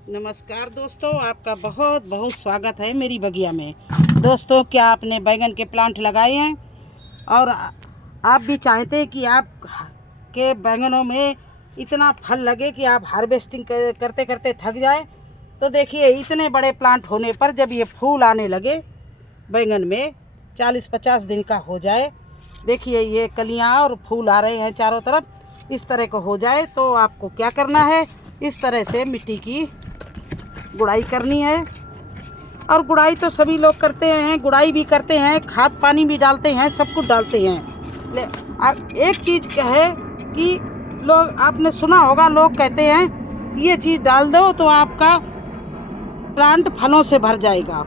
नमस्कार दोस्तों, आपका बहुत बहुत स्वागत है मेरी बगिया में। दोस्तों, क्या आपने बैंगन के प्लांट लगाए हैं और आप भी चाहते हैं कि आप के बैंगनों में इतना फल लगे कि आप हार्वेस्टिंग करते करते थक जाए? तो देखिए, इतने बड़े प्लांट होने पर जब ये फूल आने लगे बैंगन में 40-50 दिन का हो जाए, देखिए ये कलियां और फूल आ रहे हैं चारों तरफ, इस तरह का हो जाए तो आपको क्या करना है, इस तरह से मिट्टी की गुड़ाई करनी है। और गुड़ाई तो सभी लोग करते हैं, गुड़ाई भी करते हैं, खाद पानी भी डालते हैं, सब कुछ डालते हैं। एक चीज़ है कि लोग, आपने सुना होगा, लोग कहते हैं ये चीज़ डाल दो तो आपका प्लांट फलों से भर जाएगा,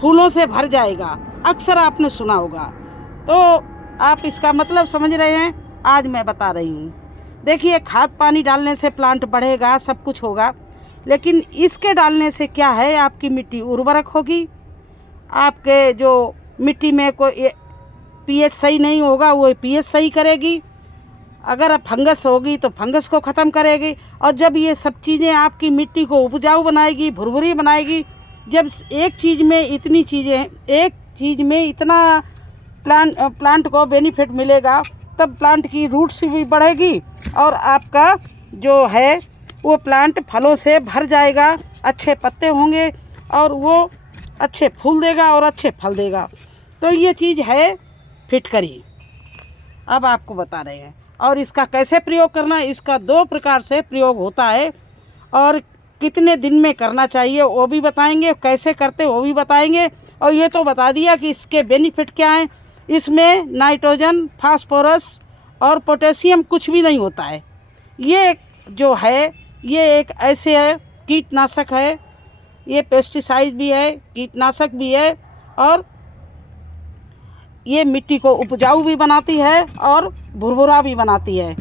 फूलों से भर जाएगा। अक्सर आपने सुना होगा, तो आप इसका मतलब समझ रहे हैं। आज मैं बता रही हूँ। देखिए, खाद पानी डालने से प्लांट बढ़ेगा, सब कुछ होगा, लेकिन इसके डालने से क्या है, आपकी मिट्टी उर्वरक होगी। आपके जो मिट्टी में कोई पीएच सही नहीं होगा, वो पीएच सही करेगी। अगर फंगस होगी तो फंगस को ख़त्म करेगी। और जब ये सब चीज़ें आपकी मिट्टी को उपजाऊ बनाएगी, भुरभुरी बनाएगी, जब एक चीज़ में इतनी चीज़ें, एक चीज़ में इतना प्लांट को बेनिफिट मिलेगा, तब प्लांट की रूट्स भी बढ़ेगी और आपका जो है वो प्लांट फलों से भर जाएगा, अच्छे पत्ते होंगे और वो अच्छे फूल देगा और अच्छे फल देगा। तो ये चीज़ है फिटकरी, अब आपको बता रहे हैं। और इसका कैसे प्रयोग करना है, इसका 2 प्रकार से प्रयोग होता है और कितने दिन में करना चाहिए वो भी बताएंगे, कैसे करते वो भी बताएंगे। और ये तो बता दिया कि इसके बेनिफिट क्या हैं। इसमें नाइट्रोजन, फास्फोरस और पोटेशियम कुछ भी नहीं होता है। ये जो है, ये एक ऐसे है कीटनाशक है, ये पेस्टिसाइड भी है, कीटनाशक भी है, और ये मिट्टी को उपजाऊ भी बनाती है और भुरभुरा भी बनाती है।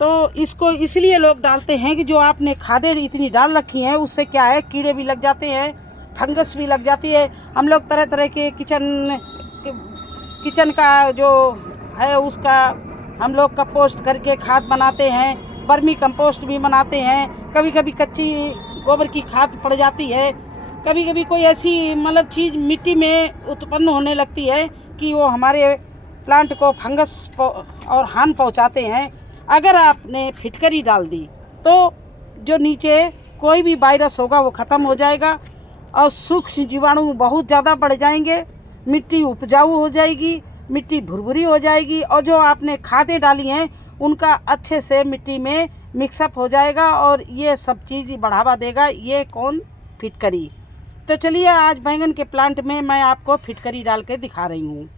तो इसको इसलिए लोग डालते हैं कि जो आपने खादें इतनी डाल रखी हैं, उससे क्या है, कीड़े भी लग जाते हैं, फंगस भी लग जाती है। हम लोग तरह तरह के किचन का जो है उसका हम लोग कंपोस्ट करके खाद बनाते हैं, वर्मी कंपोस्ट भी बनाते हैं। कभी कभी कच्ची गोबर की खाद पड़ जाती है, कभी कभी कोई ऐसी मतलब चीज़ मिट्टी में उत्पन्न होने लगती है कि वो हमारे प्लांट को फंगस और हानि पहुंचाते हैं। अगर आपने फिटकरी डाल दी तो जो नीचे कोई भी वायरस होगा वो ख़त्म हो जाएगा और सूक्ष्म जीवाणु बहुत ज़्यादा बढ़ जाएंगे, मिट्टी उपजाऊ हो जाएगी, मिट्टी भुरभुरी हो जाएगी, और जो आपने खादें डाली हैं उनका अच्छे से मिट्टी में मिक्सअप हो जाएगा और ये सब चीज़ बढ़ावा देगा। ये कौन, फिटकरी। तो चलिए, आज बैंगन के प्लांट में मैं आपको फिटकरी डाल के दिखा रही हूँ।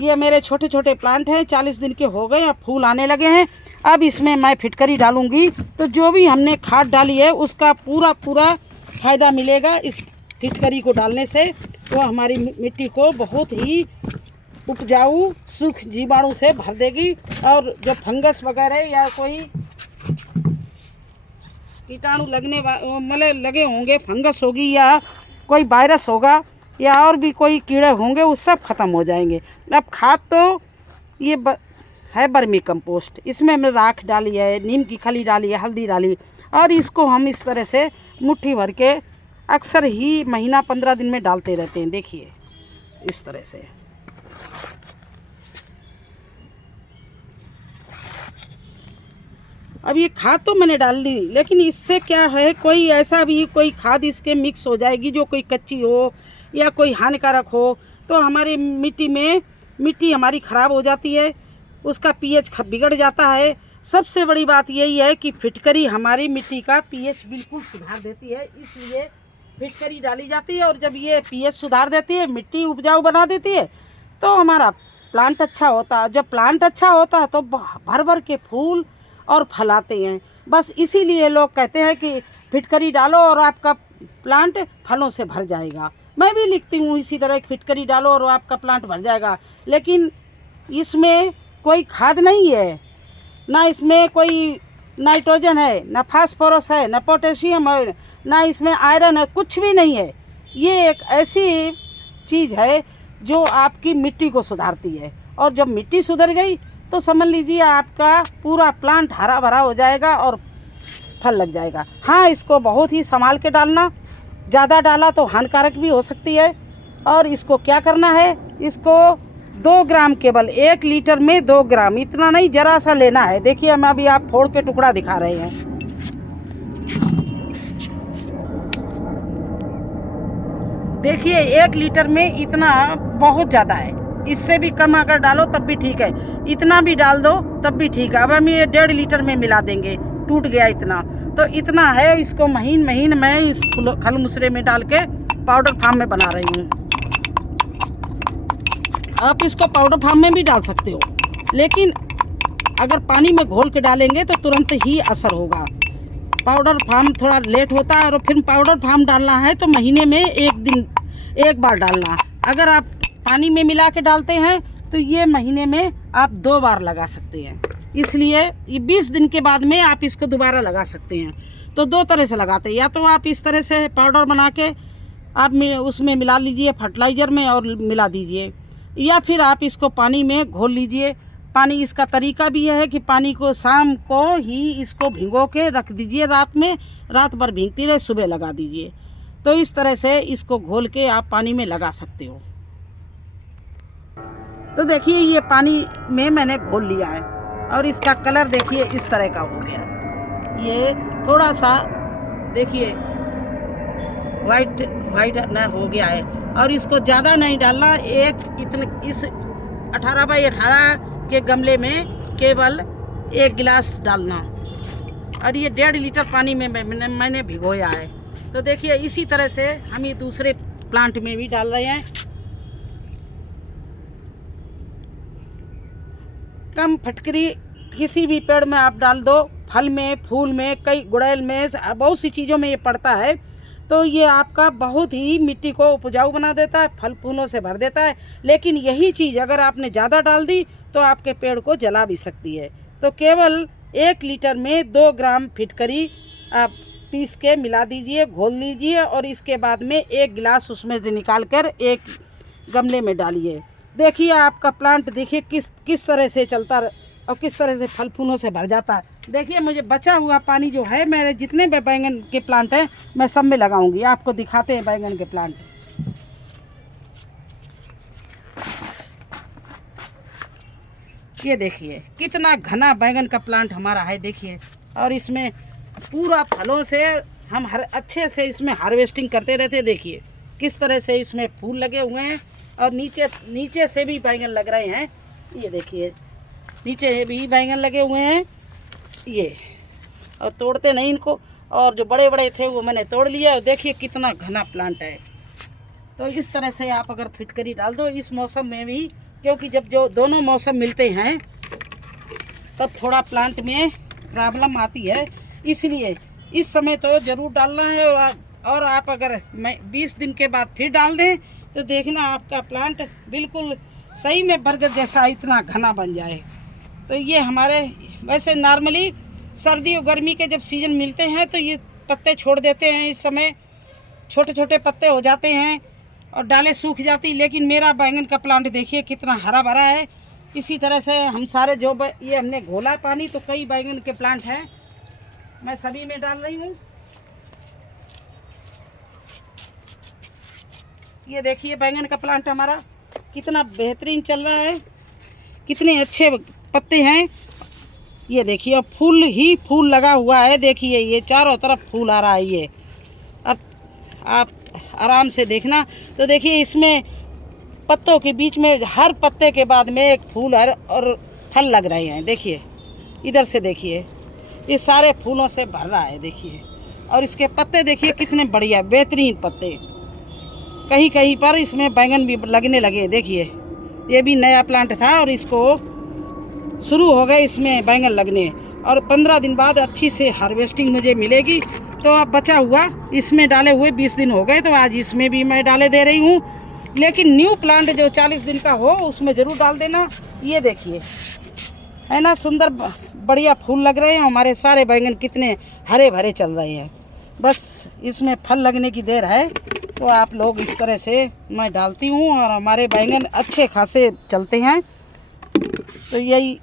ये मेरे छोटे छोटे प्लांट हैं, 40 दिन के हो गए, अब फूल आने लगे हैं। अब इसमें मैं फिटकरी डालूँगी तो जो भी हमने खाद डाली है उसका पूरा फ़ायदा मिलेगा। इस फिटकरी को डालने से वो हमारी मिट्टी को बहुत ही उपजाऊ, सूक्ष्म जीवाणु से भर देगी, और जो फंगस वगैरह या कोई कीटाणु मतलब लगे होंगे, फंगस होगी या कोई वायरस होगा या और भी कोई कीड़े होंगे, वो सब ख़त्म हो जाएंगे। अब खाद तो ये है वर्मी कंपोस्ट, इसमें हमने राख डाली है, नीम की खली डाली है, हल्दी डाली, और इसको हम इस तरह से मुट्ठी भर के अक्सर ही महीना 15 दिन में डालते रहते हैं। देखिए इस तरह से। अब ये खाद तो मैंने डाल दी, लेकिन इससे क्या है, कोई ऐसा भी कोई खाद इसके मिक्स हो जाएगी जो कोई कच्ची हो या कोई हानिकारक हो, तो हमारी मिट्टी हमारी ख़राब हो जाती है, उसका पीएच बिगड़ जाता है। सबसे बड़ी बात यही है कि फिटकरी हमारी मिट्टी का पीएच बिल्कुल सुधार देती है, इसलिए फिटकरी डाली जाती है। और जब ये पीएच सुधार देती है, मिट्टी उपजाऊ बना देती है, तो हमारा प्लांट अच्छा होता है। जब प्लांट अच्छा होता है तो भर भर के फूल और फल आते हैं। बस इसीलिए लोग कहते हैं कि फिटकरी डालो और आपका प्लांट फलों से भर जाएगा। मैं भी लिखती हूँ इसी तरह, फिटकरी डालो और आपका प्लांट भर जाएगा। लेकिन इसमें कोई खाद नहीं है, ना इसमें कोई नाइट्रोजन है, ना फास्फोरस है, ना पोटेशियम है, ना इसमें आयरन है, कुछ भी नहीं है। ये एक ऐसी चीज़ है जो आपकी मिट्टी को सुधारती है, और जब मिट्टी सुधर गई तो समझ लीजिए आपका पूरा प्लांट हरा भरा हो जाएगा और फल लग जाएगा। हाँ, इसको बहुत ही संभाल के डालना, ज़्यादा डाला तो हानिकारक भी हो सकती है। और इसको क्या करना है, इसको 2 ग्राम, केवल 1 लीटर में 2 ग्राम, इतना नहीं, ज़रा सा लेना है। देखिए हम अभी आप फोड़ के टुकड़ा दिखा रहे हैं। देखिए 1 लीटर में इतना बहुत ज़्यादा है, इससे भी कम अगर डालो तब भी ठीक है, इतना भी डाल दो तब भी ठीक है। अब हम ये 1.5 लीटर में मिला देंगे, टूट गया इतना, तो इतना है। इसको महीन महीन मैं इस खल मुसरे में डाल के पाउडर फार्म में बना रही हूँ। आप इसको पाउडर फार्म में भी डाल सकते हो, लेकिन अगर पानी में घोल के डालेंगे तो तुरंत ही असर होगा। पाउडर फार्म थोड़ा लेट होता है, और फिर पाउडर फार्म डालना है तो महीने में 1 बार डालना। अगर आप पानी में मिला के डालते हैं तो ये महीने में आप 2 बार लगा सकते हैं। इसलिए ये 20 दिन के बाद में आप इसको दोबारा लगा सकते हैं। तो 2 तरह से लगाते हैं, या तो आप इस तरह से पाउडर बना के आप उसमें मिला लीजिए फर्टिलाइज़र में और मिला दीजिए, या फिर आप इसको पानी में घोल लीजिए। पानी, इसका तरीका भी यह है कि पानी को शाम को ही इसको भिगो के रख दीजिए, रात भर भीगती रहे, सुबह लगा दीजिए। तो इस तरह से इसको घोल के आप पानी में लगा सकते हो। तो देखिए ये पानी में मैंने घोल लिया है, और इसका कलर देखिए इस तरह का हो गया है। ये थोड़ा सा देखिए वाइट न हो गया है, और इसको ज़्यादा नहीं डालना। इस 18 बाई 18 के गमले में केवल 1 गिलास डालना, और ये 1.5 लीटर पानी में मैंने भिगोया है। तो देखिए इसी तरह से हम ये दूसरे प्लांट में भी डाल रहे हैं। कम फटकरी किसी भी पेड़ में आप डाल दो, फल में, फूल में, कई गुड़ैल में, बहुत सी चीज़ों में ये पड़ता है। तो ये आपका बहुत ही मिट्टी को उपजाऊ बना देता है, फल फूलों से भर देता है। लेकिन यही चीज़ अगर आपने ज़्यादा डाल दी तो आपके पेड़ को जला भी सकती है। तो केवल 1 लीटर में 2 ग्राम फिटकरी आप पीस के मिला दीजिए, घोल लीजिए, और इसके बाद में 1 गिलास उसमें से निकाल कर एक गमले में डालिए। देखिए आपका प्लांट देखिए किस तरह से चलता और किस तरह से फल फूलों से भर जाता है। देखिए मुझे बचा हुआ पानी जो है, मेरे जितने भी बैंगन के प्लांट हैं मैं सब में लगाऊंगी। आपको दिखाते हैं बैंगन के प्लांट। ये देखिए कितना घना बैंगन का प्लांट हमारा है, देखिए। और इसमें पूरा फलों से हम अच्छे से इसमें हार्वेस्टिंग करते रहते। देखिए किस तरह से इसमें फूल लगे हुए हैं, और नीचे से भी बैंगन लग रहे हैं। ये देखिए नीचे भी बैंगन लगे हुए हैं ये, और तोड़ते नहीं इनको, और जो बड़े बड़े थे वो मैंने तोड़ लिया। और देखिए कितना घना प्लांट है। तो इस तरह से आप अगर फिटकरी डाल दो इस मौसम में भी, क्योंकि जब जो दोनों मौसम मिलते हैं तब थोड़ा प्लांट में प्रॉब्लम आती है, इसलिए इस समय तो ज़रूर डालना है। और आप अगर 20 दिन के बाद फिर डाल दें तो देखना आपका प्लांट बिल्कुल सही में बरगद जैसा इतना घना बन जाए। तो ये हमारे वैसे नॉर्मली सर्दी और गर्मी के जब सीज़न मिलते हैं तो ये पत्ते छोड़ देते हैं, इस समय छोटे छोटे पत्ते हो जाते हैं और डालें सूख जाती। लेकिन मेरा बैंगन का प्लांट देखिए कितना हरा भरा है। इसी तरह से हम सारे जो ये हमने घोला पानी, तो कई बैंगन के प्लांट हैं, मैं सभी में डाल रही हूँ। ये देखिए बैंगन का प्लांट हमारा कितना बेहतरीन चल रहा है, कितने अच्छे पत्ते हैं। ये देखिए अब फूल ही फूल लगा हुआ है। देखिए ये चारों तरफ फूल आ रहा है। ये अब आप आराम से देखना। तो देखिए इसमें पत्तों के बीच में हर पत्ते के बाद में एक फूल और फल लग रहे हैं। देखिए इधर से देखिए ये सारे फूलों से भर रहा है। देखिए और इसके पत्ते देखिए कितने बढ़िया बेहतरीन पत्ते। कहीं कहीं पर इसमें बैंगन भी लगने लगे। देखिए ये भी नया प्लांट था और इसको शुरू हो गए इसमें बैंगन लगने, और 15 दिन बाद अच्छी से हार्वेस्टिंग मुझे मिलेगी। तो अब बचा हुआ इसमें डाले हुए 20 दिन हो गए, तो आज इसमें भी मैं डाले दे रही हूँ। लेकिन न्यू प्लांट जो 40 दिन का हो उसमें ज़रूर डाल देना। ये देखिए है ना, सुंदर बढ़िया फूल लग रहे हैं। हमारे सारे बैंगन कितने हरे भरे चल रहे हैं। बस इसमें फल लगने की देर है, तो आप लोग इस तरह से मैं डालती हूँ और हमारे बैंगन अच्छे खासे चलते हैं। तो यही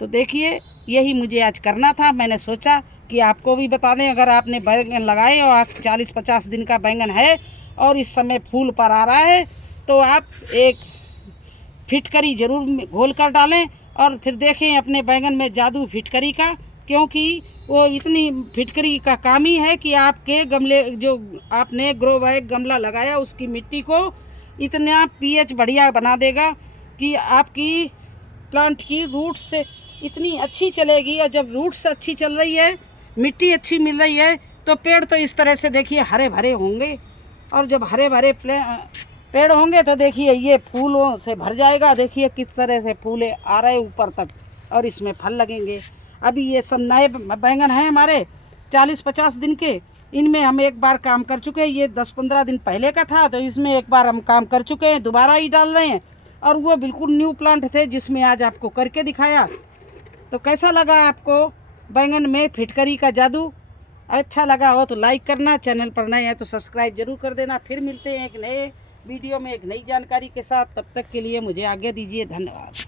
तो देखिए यही मुझे आज करना था। मैंने सोचा कि आपको भी बता दें, अगर आपने बैंगन लगाए और 40-50 दिन का बैंगन है और इस समय फूल पर आ रहा है, तो आप एक फिटकरी ज़रूर घोल कर डालें और फिर देखें अपने बैंगन में जादू फिटकरी का। क्योंकि वो इतनी फिटकरी का काम ही है कि आपके गमले, जो आपने ग्रो बैग गमला लगाया, उसकी मिट्टी को इतना पीएच बढ़िया बना देगा कि आपकी प्लांट की रूट से इतनी अच्छी चलेगी। और जब रूट्स अच्छी चल रही है, मिट्टी अच्छी मिल रही है, तो पेड़ तो इस तरह से देखिए हरे भरे होंगे। और जब हरे भरे पेड़ होंगे तो देखिए ये फूलों से भर जाएगा। देखिए किस तरह से फूले आ रहे ऊपर तक और इसमें फल लगेंगे। अभी ये सब नए बैंगन हैं हमारे 40-50 दिन के। इनमें हम एक बार काम कर चुके हैं, ये 10-15 दिन पहले का था, तो इसमें एक बार हम काम कर चुके हैं, दोबारा ही डाल रहे हैं। और वो बिल्कुल न्यू प्लांट थे जिसमें आज आपको करके दिखाया। तो कैसा लगा आपको बैंगन में फिटकरी का जादू? अच्छा लगा हो तो लाइक करना, चैनल पर नए हैं तो सब्सक्राइब जरूर कर देना। फिर मिलते हैं एक नए वीडियो में एक नई जानकारी के साथ। तब तक के लिए मुझे आज्ञा दीजिए। धन्यवाद।